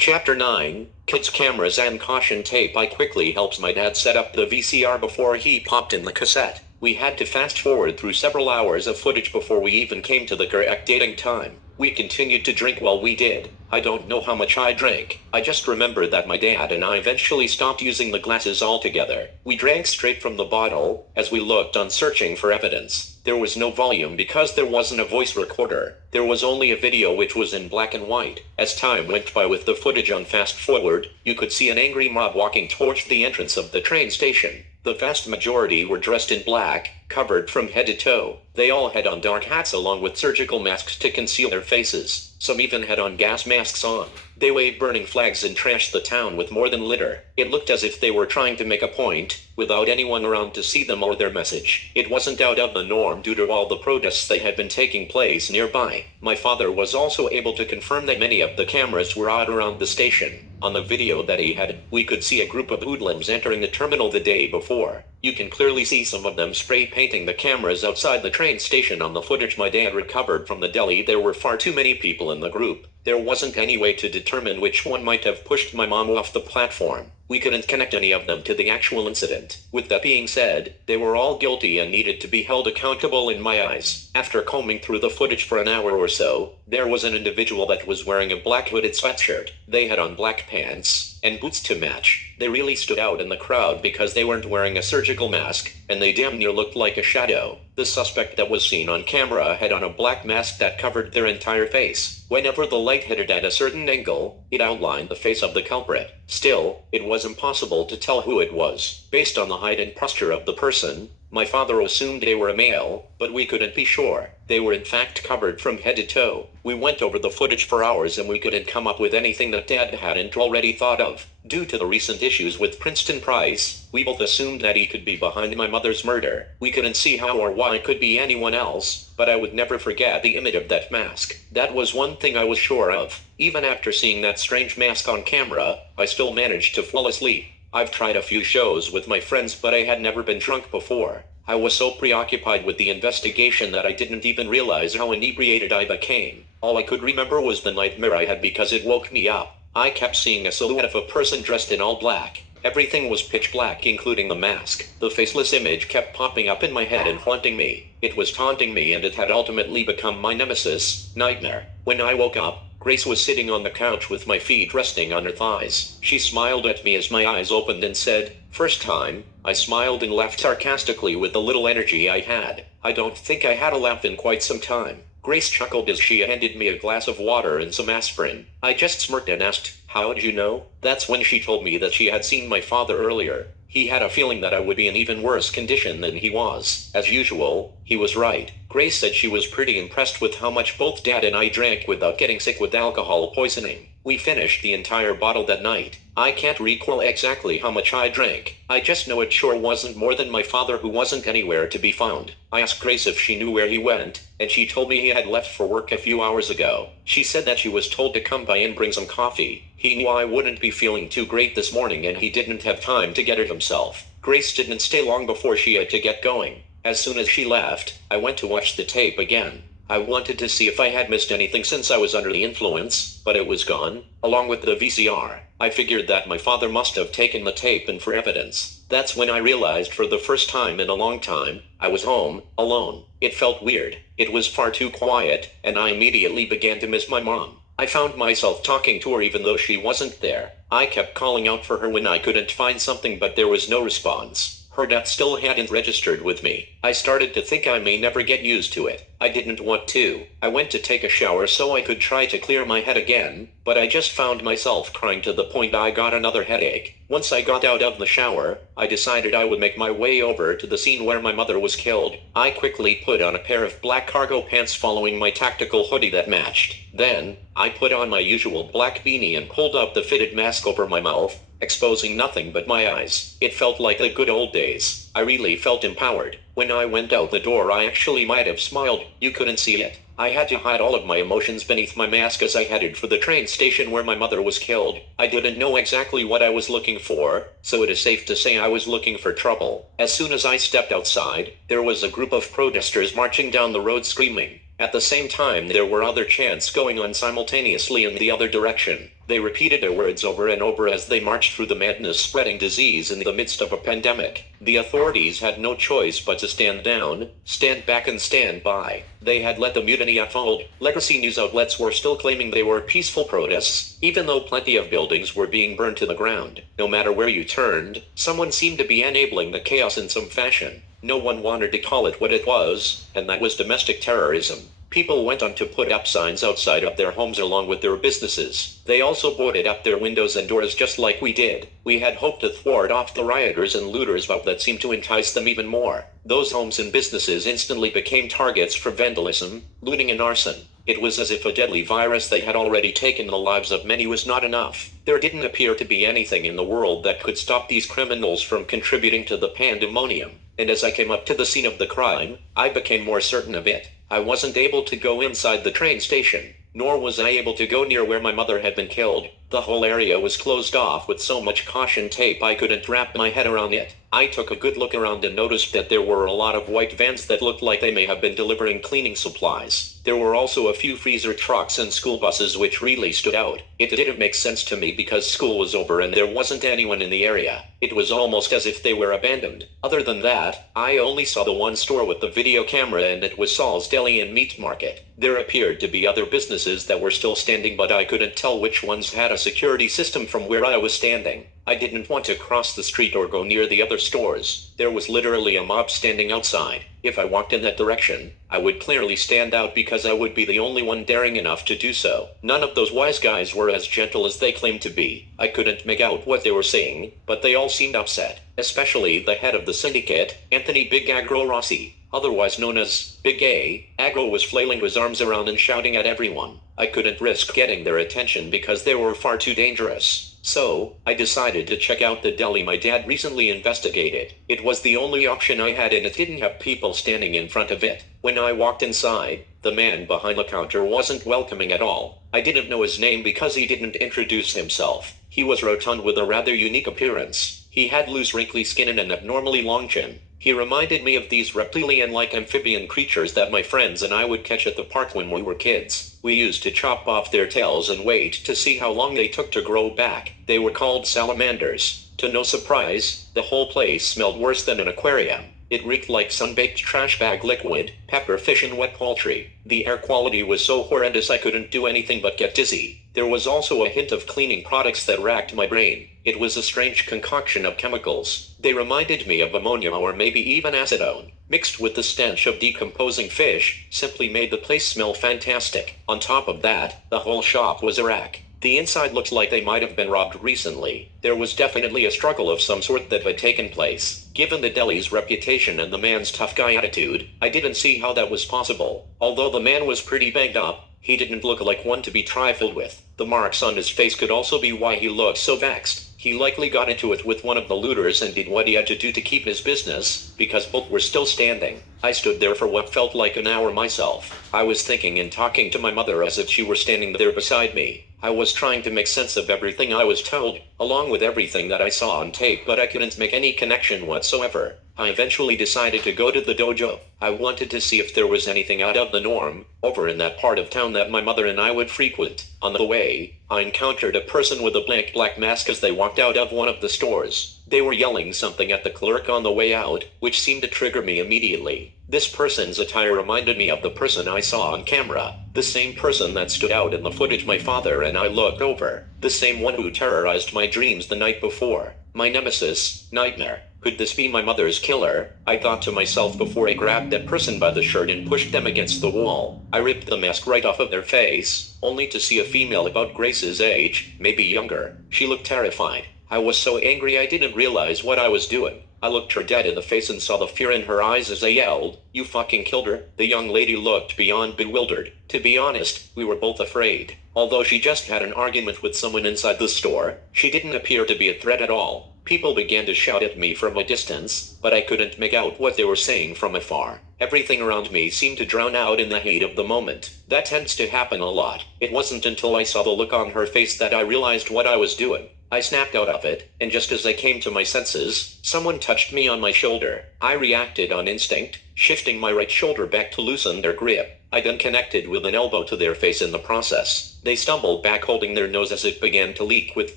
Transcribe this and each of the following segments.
Chapter 9, Kids Cameras and Caution Tape. I quickly helped my dad set up the VCR before he popped in the cassette. We had to fast forward through several hours of footage before we even came to the correct dating time. We continued to drink while we did. I don't know how much I drank. I just remember that my dad and I eventually stopped using the glasses altogether. We drank straight from the bottle, as we looked on searching for evidence. There was no volume because there wasn't a voice recorder. There was only a video which was in black and white. As time went by with the footage on fast forward, you could see an angry mob walking towards the entrance of the train station. The vast majority were dressed in black, covered from head to toe. They all had on dark hats along with surgical masks to conceal their faces. Some even had on gas masks on. They waved burning flags and trashed the town with more than litter. It looked as if they were trying to make a point, without anyone around to see them or their message. It wasn't out of the norm due to all the protests that had been taking place nearby. My father was also able to confirm that many of the cameras were out around the station. On the video that he had, we could see a group of hoodlums entering the terminal the day before. You can clearly see some of them spray painting the cameras outside the train station on the footage my dad recovered from the deli. There were far too many people in the group. There wasn't any way to determine which one might have pushed my mom off the platform. We couldn't connect any of them to the actual incident. With that being said, they were all guilty and needed to be held accountable in my eyes. After combing through the footage for an hour or so, there was an individual that was wearing a black hooded sweatshirt. They had on black pants and boots to match. They really stood out in the crowd because they weren't wearing a surgical mask, and they damn near looked like a shadow. The suspect that was seen on camera had on a black mask that covered their entire face. Whenever the light hit it at a certain angle, it outlined the face of the culprit. Still, it was impossible to tell who it was. Based on the height and posture of the person, my father assumed they were a male, but we couldn't be sure. They were in fact covered from head to toe. We went over the footage for hours and we couldn't come up with anything that Dad hadn't already thought of. Due to the recent issues with Princeton Price, we both assumed that he could be behind my mother's murder. We couldn't see how or why it could be anyone else, but I would never forget the image of that mask. That was one thing I was sure of. Even after seeing that strange mask on camera, I still managed to fall asleep. I've tried a few shows with my friends, but I had never been drunk before. I was so preoccupied with the investigation that I didn't even realize how inebriated I became. All I could remember was the nightmare I had because it woke me up. I kept seeing a silhouette of a person dressed in all black. Everything was pitch black, including the mask. The faceless image kept popping up in my head and haunting me. It was taunting me, and it had ultimately become my nemesis, Nightmare. When I woke up, Grace was sitting on the couch with my feet resting on her thighs. She smiled at me as my eyes opened and said, "First time." I smiled and laughed sarcastically with the little energy I had. I don't think I had a laugh in quite some time. Grace chuckled as she handed me a glass of water and some aspirin. I just smirked and asked, "How'd you know?" That's when she told me that she had seen my father earlier. He had a feeling that I would be in even worse condition than he was. As usual, he was right. Grace said she was pretty impressed with how much both Dad and I drank without getting sick with alcohol poisoning. We finished the entire bottle that night. I can't recall exactly how much I drank. I just know it sure wasn't more than my father, who wasn't anywhere to be found. I asked Grace if she knew where he went, and she told me he had left for work a few hours ago. She said that she was told to come by and bring some coffee. He knew I wouldn't be feeling too great this morning and he didn't have time to get it himself. Grace didn't stay long before she had to get going. As soon as she left, I went to watch the tape again. I wanted to see if I had missed anything since I was under the influence, but it was gone, along with the VCR. I figured that my father must have taken the tape in for evidence. That's when I realized for the first time in a long time, I was home, alone. It felt weird. It was far too quiet, and I immediately began to miss my mom. I found myself talking to her even though she wasn't there. I kept calling out for her when I couldn't find something, but there was no response. Her death still hadn't registered with me. I started to think I may never get used to it. I didn't want to. I went to take a shower so I could try to clear my head again, but I just found myself crying to the point I got another headache. Once I got out of the shower, I decided I would make my way over to the scene where my mother was killed. I quickly put on a pair of black cargo pants following my tactical hoodie that matched. Then, I put on my usual black beanie and pulled up the fitted mask over my mouth, exposing nothing but my eyes. It felt like the good old days. I really felt empowered. When I went out the door, I actually might have smiled. You couldn't see it. I had to hide all of my emotions beneath my mask as I headed for the train station where my mother was killed. I didn't know exactly what I was looking for, so it is safe to say I was looking for trouble. As soon as I stepped outside, there was a group of protesters marching down the road screaming. At the same time, there were other chants going on simultaneously in the other direction. They repeated their words over and over as they marched through the madness, spreading disease in the midst of a pandemic. The authorities had no choice but to stand down, stand back and stand by. They had let the mutiny unfold. Legacy news outlets were still claiming they were peaceful protests, even though plenty of buildings were being burned to the ground. No matter where you turned, someone seemed to be enabling the chaos in some fashion. No one wanted to call it what it was, and that was domestic terrorism. People went on to put up signs outside of their homes along with their businesses. They also boarded up their windows and doors just like we did. We had hoped to thwart off the rioters and looters, but that seemed to entice them even more. Those homes and businesses instantly became targets for vandalism, looting and arson. It was as if a deadly virus that had already taken the lives of many was not enough. There didn't appear to be anything in the world that could stop these criminals from contributing to the pandemonium. And as I came up to the scene of the crime, I became more certain of it. I wasn't able to go inside the train station, nor was I able to go near where my mother had been killed. The whole area was closed off with so much caution tape I couldn't wrap my head around it. I took a good look around and noticed that there were a lot of white vans that looked like they may have been delivering cleaning supplies. There were also a few freezer trucks and school buses which really stood out. It didn't make sense to me because school was over and there wasn't anyone in the area. It was almost as if they were abandoned. Other than that, I only saw the one store with the video camera, and it was Saul's Deli and Meat Market. There appeared to be other businesses that were still standing, but I couldn't tell which ones had a security system from where I was standing. I didn't want to cross the street or go near the other stores. There was literally a mob standing outside. If I walked in that direction, I would clearly stand out because I would be the only one daring enough to do so. None of those wise guys were as gentle as they claimed to be. I couldn't make out what they were saying, but they all seemed upset, especially the head of the syndicate, Anthony Big Agro Rossi, otherwise known as Big A. Agro was flailing his arms around and shouting at everyone. I couldn't risk getting their attention because they were far too dangerous. So, I decided to check out the deli my dad recently investigated. It was the only option I had, and it didn't have people standing in front of it. When I walked inside, the man behind the counter wasn't welcoming at all. I didn't know his name because he didn't introduce himself. He was rotund with a rather unique appearance. He had loose, wrinkly skin and an abnormally long chin. He reminded me of these reptilian-like amphibian creatures that my friends and I would catch at the park when we were kids. We used to chop off their tails and wait to see how long they took to grow back. They were called salamanders. To no surprise, the whole place smelled worse than an aquarium. It reeked like sun-baked trash bag liquid, pepper fish and wet poultry. The air quality was so horrendous I couldn't do anything but get dizzy. There was also a hint of cleaning products that racked my brain. It was a strange concoction of chemicals. They reminded me of ammonia or maybe even acetone, mixed with the stench of decomposing fish, simply made the place smell fantastic. On top of that, the whole shop was a wreck. The inside looked like they might have been robbed recently. There was definitely a struggle of some sort that had taken place. Given the deli's reputation and the man's tough guy attitude, I didn't see how that was possible. Although the man was pretty banged up, he didn't look like one to be trifled with. The marks on his face could also be why he looked so vexed. He likely got into it with one of the looters and did what he had to do to keep his business, because both were still standing. I stood there for what felt like an hour myself. I was thinking and talking to my mother as if she were standing there beside me. I was trying to make sense of everything I was told, along with everything that I saw on tape, but I couldn't make any connection whatsoever. I eventually decided to go to the dojo. I wanted to see if there was anything out of the norm over in that part of town that my mother and I would frequent. On the way, I encountered a person with a black mask as they walked out of one of the stores. They were yelling something at the clerk on the way out, which seemed to trigger me immediately. This person's attire reminded me of the person I saw on camera, the same person that stood out in the footage my father and I looked over, the same one who terrorized my dreams the night before. My nemesis, Nightmare. Could this be my mother's killer? I thought to myself before I grabbed that person by the shirt and pushed them against the wall. I ripped the mask right off of their face, only to see a female about Grace's age, maybe younger. She looked terrified. I was so angry I didn't realize what I was doing. I looked her dead in the face and saw the fear in her eyes as I yelled, "You fucking killed her." The young lady looked beyond bewildered. To be honest, we were both afraid. Although she just had an argument with someone inside the store, she didn't appear to be a threat at all. People began to shout at me from a distance, but I couldn't make out what they were saying from afar. Everything around me seemed to drown out in the heat of the moment. That tends to happen a lot. It wasn't until I saw the look on her face that I realized what I was doing. I snapped out of it, and just as I came to my senses, someone touched me on my shoulder. I reacted on instinct, shifting my right shoulder back to loosen their grip. I then connected with an elbow to their face in the process. They stumbled back holding their nose as it began to leak with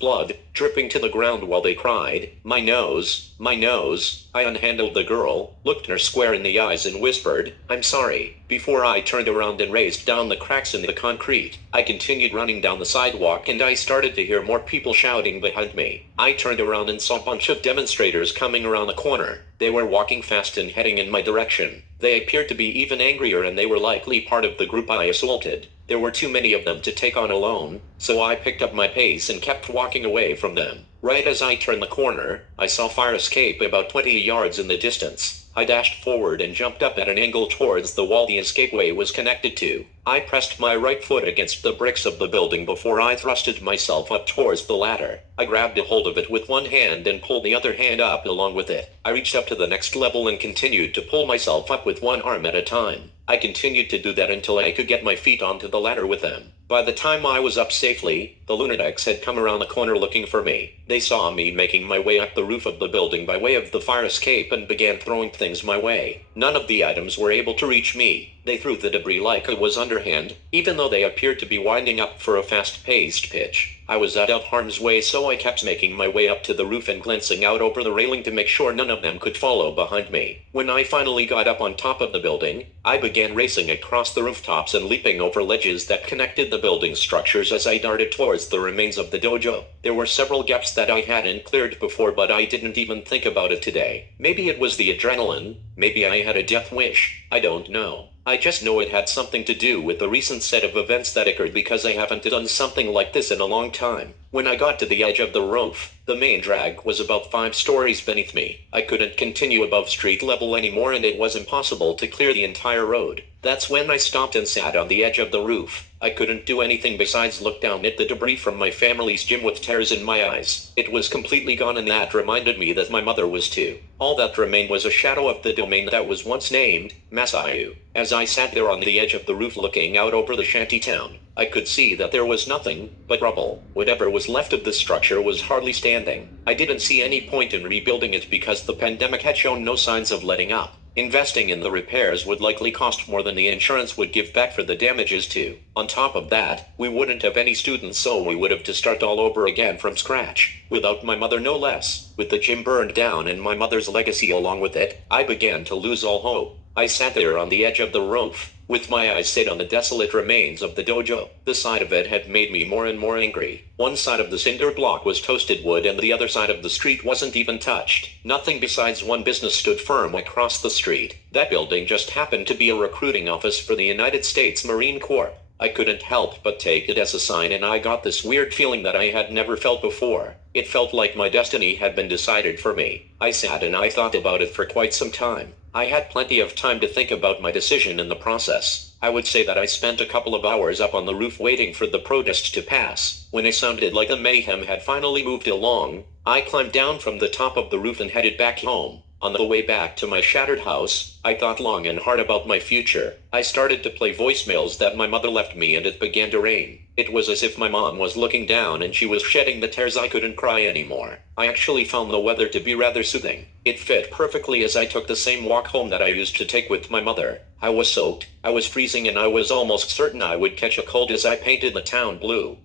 blood, dripping to the ground while they cried, "My nose, my nose." I unhandled the girl, looked her square in the eyes and whispered, "I'm sorry," before I turned around and raced down the cracks in the concrete. I continued running down the sidewalk and I started to hear more people shouting behind me. I turned around and saw a bunch of demonstrators coming around the corner. They were walking fast and heading in my direction. They appeared to be even angrier and they were likely part of the group I assaulted. There were too many of them to take on alone, so I picked up my pace and kept walking away from them. Right as I turned the corner, I saw fire escape about 20 yards in the distance. I dashed forward and jumped up at an angle towards the wall the escapeway was connected to. I pressed my right foot against the bricks of the building before I thrusted myself up towards the ladder. I grabbed a hold of it with one hand and pulled the other hand up along with it. I reached up to the next level and continued to pull myself up with one arm at a time. I continued to do that until I could get my feet onto the ladder with them. By the time I was up safely, the lunatics had come around the corner looking for me. They saw me making my way up the roof of the building by way of the fire escape and began throwing things my way. None of the items were able to reach me. They threw the debris like it was underhand, even though they appeared to be winding up for a fast-paced pitch. I was out of harm's way, so I kept making my way up to the roof and glancing out over the railing to make sure none of them could follow behind me. When I finally got up on top of the building, I began racing across the rooftops and leaping over ledges that connected the building structures as I darted towards the remains of the dojo. There were several gaps that I hadn't cleared before, but I didn't even think about it today. Maybe it was the adrenaline, maybe I had a death wish, I don't know. I just know it had something to do with the recent set of events that occurred because I haven't done something like this in a long time. When I got to the edge of the roof, the main drag was about 5 stories beneath me. I couldn't continue above street level anymore and it was impossible to clear the entire road. That's when I stopped and sat on the edge of the roof. I couldn't do anything besides look down at the debris from my family's gym with tears in my eyes. It was completely gone and that reminded me that my mother was too. All that remained was a shadow of the domain that was once named Masayu. As I sat there on the edge of the roof looking out over the shanty town, I could see that there was nothing but rubble. Whatever was left of the structure was hardly standing. I didn't see any point in rebuilding it because the pandemic had shown no signs of letting up. Investing in the repairs would likely cost more than the insurance would give back for the damages too. On top of that, we wouldn't have any students, so we would have to start all over again from scratch. Without my mother no less. With the gym burned down and my mother's legacy along with it, I began to lose all hope. I sat there on the edge of the roof, with my eyes set on the desolate remains of the dojo. The sight of it had made me more and more angry. One side of the cinder block was toasted wood and the other side of the street wasn't even touched. Nothing besides one business stood firm across the street. That building just happened to be a recruiting office for the United States Marine Corps. I couldn't help but take it as a sign, and I got this weird feeling that I had never felt before. It felt like my destiny had been decided for me. I sat and I thought about it for quite some time. I had plenty of time to think about my decision in the process. I would say that I spent a couple of hours up on the roof waiting for the protest to pass. When it sounded like the mayhem had finally moved along, I climbed down from the top of the roof and headed back home. On the way back to my shattered house, I thought long and hard about my future. I started to play voicemails that my mother left me and it began to rain. It was as if my mom was looking down and she was shedding the tears. I couldn't cry anymore. I actually found the weather to be rather soothing. It fit perfectly as I took the same walk home that I used to take with my mother. I was soaked, I was freezing, and I was almost certain I would catch a cold as I painted the town blue.